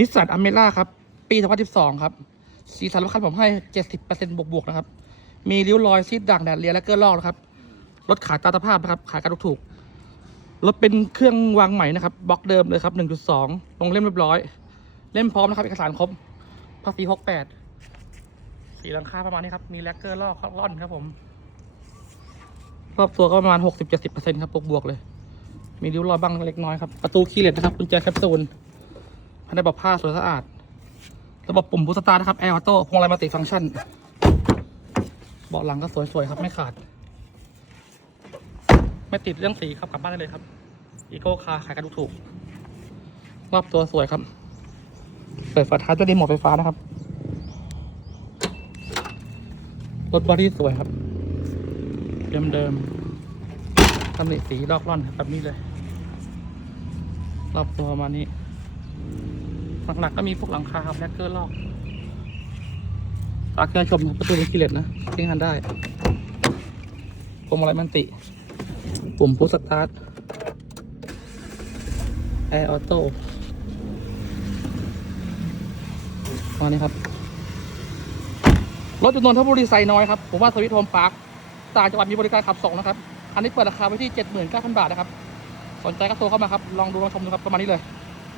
นิสสันอเมร่าครับ ปี 2012 ครับ สีสันรถคันผมให้ 70%บวกบวกนะครับ มีริ้วรอยซีดด่างแดดเลียและเกลือลอกนะครับ รถขายตามสภาพนะครับ ขายกันถูกรถเป็นเครื่องวางใหม่นะครับบล็อกเดิมเลยครับ 1.2 ลงเล่มเรียบร้อย เล่มพร้อมนะครับ เอกสารครบ ภาษี 68 สีหลังคาประมาณนี้ครับ มีแลกเกอร์ลอกล่อนครับผม รอบตัวก็ประมาณ 60-70%ครับบวกๆเลย มีริ้วรอยบ้างเล็กน้อยครับ ประตูคีย์เลสนะครับกุญแจแคปซูล ภายในแบบผ้าสวยสะอาด ระบบปุ่มบูสตาร์นะครับแอร์ออโต้พวงมาลัยมัลติฟังก์ชันเบาะหลังก็สวยๆครับไม่ขาด ไม่ติดเรื่องสีครับกลับบ้านได้เลยครับอีโก้คาร์ขายกันถูกๆรอบตัวสวยครับเปิดฝาท้ายด้วยรีโมทไฟฟ้านะครับรถบอดี้สวยครับ เดิมๆตำหนิสีลอกล่อนแบบนี้เลย รอบตัวประมาณนี้ หลักๆก็มีพวกหลังคาครับแลกเกอร์ลอกตาเครื่องชมนะประตูเป็นกิเลสนะใช้งานได้พวงมาลัยมันติ ปุ่มพุชสตาร์ทแอร์ออโต้มานี้ครับ รถจำนวนทบุรีไซน้อยครับ ผมว่าสวิตโฮมพาร์คต่างจังหวัดมีบริการขับส่งนะครับอันนี้เปิดราคาไว้ที่ 79,000 บาทนะครับ สนใจก็โทรเข้ามาครับ ลองดูลองชมดูครับ ประมาณนี้เลย